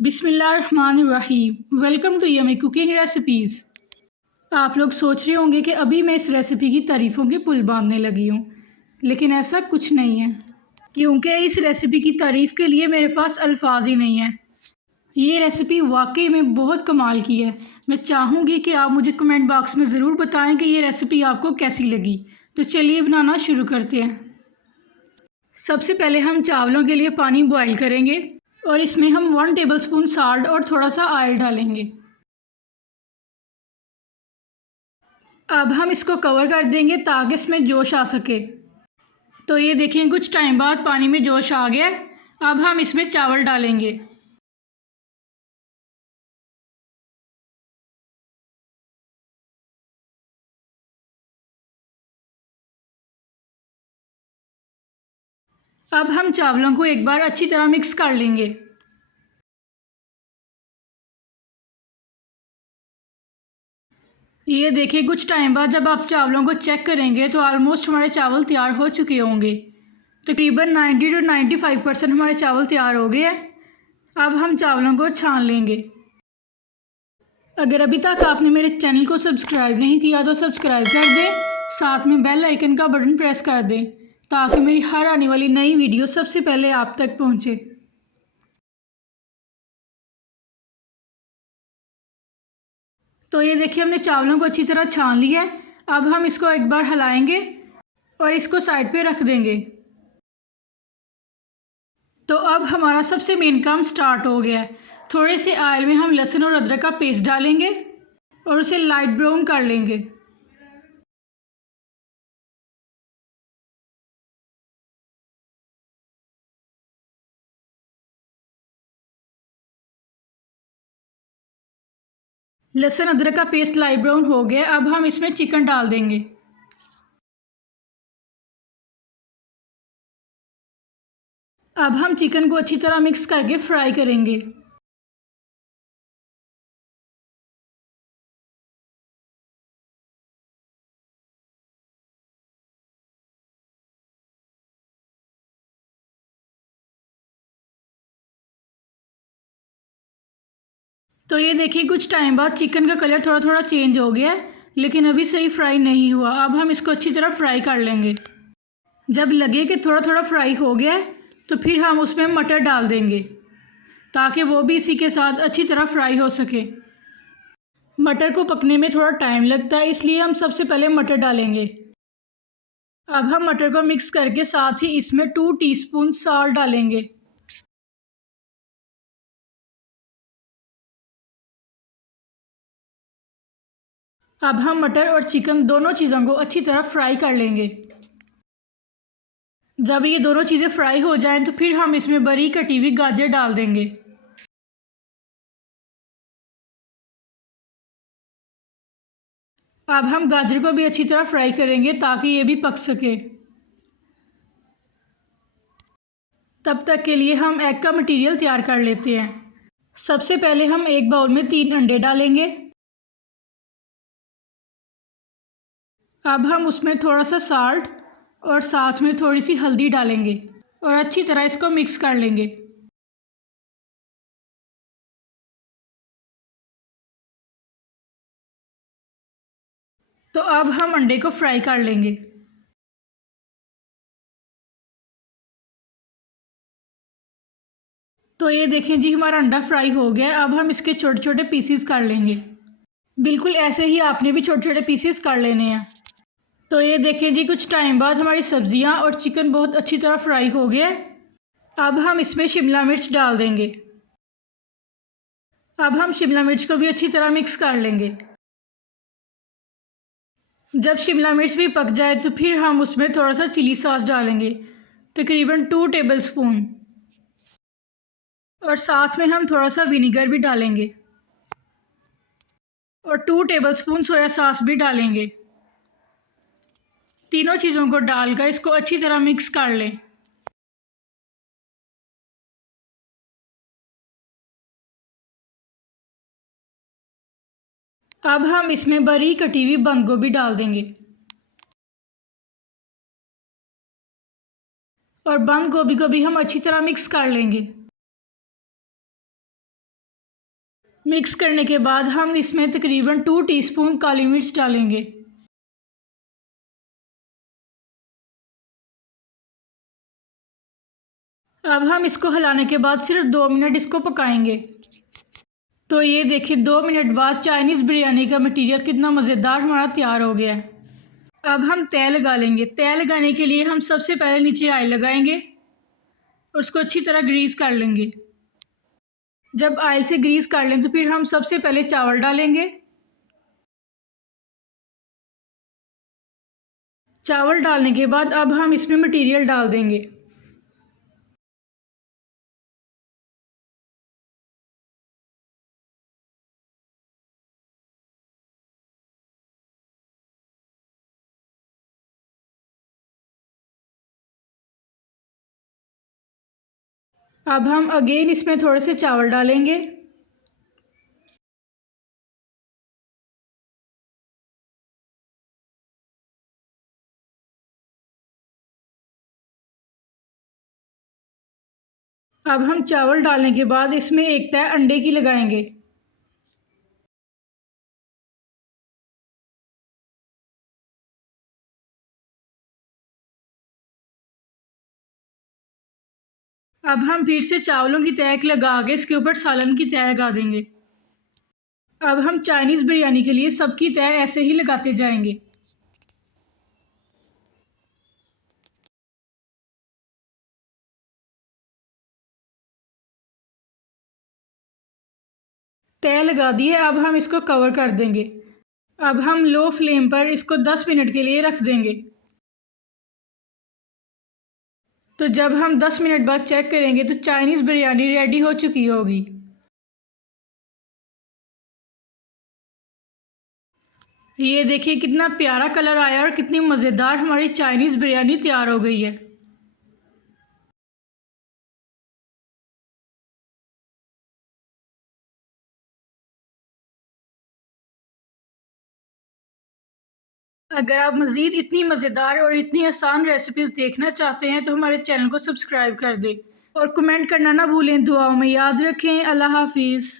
बिस्मिल्लाहिर्रहमानिर्रहीम। Welcome to yummy cooking recipes. आप लोग सोच रहे होंगे कि अभी मैं इस रेसिपी की तारीफ़ों के पुल बांधने लगी हूँ, लेकिन ऐसा कुछ नहीं है, क्योंकि इस रेसिपी की तारीफ़ के लिए मेरे पास अल्फाज ही नहीं है। ये रेसिपी वाकई में बहुत कमाल की है। मैं चाहूँगी कि आप मुझे कमेंट बॉक्स में ज़रूर बताएं कि ये रेसिपी आपको कैसी लगी। तो चलिए बनाना शुरू करते हैं। सबसे पहले हम चावलों के लिए पानी बॉयल करेंगे और इसमें हम 1 टेबलस्पून साल्ट और थोड़ा सा ऑयल डालेंगे। अब हम इसको कवर कर देंगे ताकि इसमें जोश आ सके। तो ये देखें, कुछ टाइम बाद पानी में जोश आ गया। अब हम इसमें चावल डालेंगे। अब हम चावलों को एक बार अच्छी तरह मिक्स कर लेंगे। ये देखिए, कुछ टाइम बाद जब आप चावलों को चेक करेंगे तो ऑलमोस्ट हमारे चावल तैयार हो चुके होंगे। तकरीबन 90 टू 95% हमारे चावल तैयार हो गए हैं। अब हम चावलों को छान लेंगे। अगर अभी तक आपने मेरे चैनल को सब्सक्राइब नहीं किया तो सब्सक्राइब कर दें, साथ में बेल आइकन का बटन प्रेस कर दें ताकि मेरी हर आने वाली नई वीडियो सबसे पहले आप तक पहुंचे। तो ये देखिए, हमने चावलों को अच्छी तरह छान लिया है। अब हम इसको एक बार हिलाएंगे और इसको साइड पे रख देंगे। तो अब हमारा सबसे मेन काम स्टार्ट हो गया है। थोड़े से ऑयल में हम लहसुन और अदरक का पेस्ट डालेंगे और उसे लाइट ब्राउन कर लेंगे। लहसुन अदरक का पेस्ट लाइट ब्राउन हो गया। अब हम इसमें चिकन डाल देंगे। अब हम चिकन को अच्छी तरह मिक्स करके फ्राई करेंगे। तो ये देखिए, कुछ टाइम बाद चिकन का कलर थोड़ा थोड़ा चेंज हो गया है, लेकिन अभी सही फ्राई नहीं हुआ। अब हम इसको अच्छी तरह फ्राई कर लेंगे। जब लगे कि थोड़ा थोड़ा फ्राई हो गया है तो फिर हम उसमें मटर डाल देंगे ताकि वो भी इसी के साथ अच्छी तरह फ्राई हो सके। मटर को पकने में थोड़ा टाइम लगता है, इसलिए हम सबसे पहले मटर डालेंगे। अब हम मटर को मिक्स करके साथ ही इसमें 2 टीस्पून सॉल्ट डालेंगे। अब हम मटर और चिकन दोनों चीज़ों को अच्छी तरह फ्राई कर लेंगे। जब ये दोनों चीज़ें फ्राई हो जाएं तो फिर हम इसमें बारीक कटी हुई गाजर डाल देंगे। अब हम गाजर को भी अच्छी तरह फ्राई करेंगे ताकि ये भी पक सके। तब तक के लिए हम एग का मटेरियल तैयार कर लेते हैं। सबसे पहले हम एक बाउल में 3 अंडे डालेंगे। अब हम उसमें थोड़ा सा साल्ट और साथ में थोड़ी सी हल्दी डालेंगे और अच्छी तरह इसको मिक्स कर लेंगे। तो अब हम अंडे को फ्राई कर लेंगे। तो ये देखें जी, हमारा अंडा फ्राई हो गया। अब हम इसके छोटे छोटे पीसीस कर लेंगे। बिल्कुल ऐसे ही आपने भी छोटे छोटे पीसीस कर लेने हैं। तो ये देखें जी, कुछ टाइम बाद हमारी सब्जियां और चिकन बहुत अच्छी तरह फ्राई हो गया। अब हम इसमें शिमला मिर्च डाल देंगे। अब हम शिमला मिर्च को भी अच्छी तरह मिक्स कर लेंगे। जब शिमला मिर्च भी पक जाए तो फिर हम उसमें थोड़ा सा चिली सॉस डालेंगे, तकरीबन 2 टेबलस्पून, और साथ में हम थोड़ा सा विनीगर भी डालेंगे और 2 टेबलस्पून सोया सॉस भी डालेंगे। तीनों चीज़ों को डालकर इसको अच्छी तरह मिक्स कर लें। अब हम इसमें बारीक कटी हुई बंद गोभी डाल देंगे और बंद गोभी को भी हम अच्छी तरह मिक्स कर लेंगे। मिक्स करने के बाद हम इसमें तकरीबन 2 टीस्पून काली मिर्च डालेंगे। अब हम इसको हिलाने के बाद सिर्फ 2 मिनट इसको पकाएंगे। तो ये देखिए 2 मिनट बाद चाइनीज़ बिरयानी का मटीरियल कितना मज़ेदार हमारा तैयार हो गया है। अब हम तय लगा लेंगे। तय लगाने के लिए हम सबसे पहले नीचे ऑयल लगाएंगे और उसको अच्छी तरह ग्रीस कर लेंगे। जब ऑयल से ग्रीस कर लें तो फिर हम सबसे पहले चावल डालेंगे। चावल डालने के बाद अब हम इसमें मटीरियल डाल देंगे। अब हम अगेन इसमें थोड़े से चावल डालेंगे। अब हम चावल डालने के बाद इसमें एक तय अंडे की लगाएंगे। अब हम फिर से चावलों की तय लगा के इसके ऊपर सालन की तय लगा देंगे। अब हम चाइनीज़ बिरयानी के लिए सबकी तय ऐसे ही लगाते जाएंगे। तय लगा दिए, अब हम इसको कवर कर देंगे। अब हम लो फ्लेम पर इसको 10 मिनट के लिए रख देंगे। तो जब हम 10 मिनट बाद चेक करेंगे तो चाइनीज़ बिरयानी रेडी हो चुकी होगी। ये देखिए कितना प्यारा कलर आया और कितनी मज़ेदार हमारी चाइनीज़ बिरयानी तैयार हो गई है। अगर आप मज़ीद इतनी मज़ेदार और इतनी आसान रेसिपीज़ देखना चाहते हैं तो हमारे चैनल को सब्सक्राइब कर दें और कमेंट करना ना भूलें। दुआओं में याद रखें। अल्लाह हाफिज़।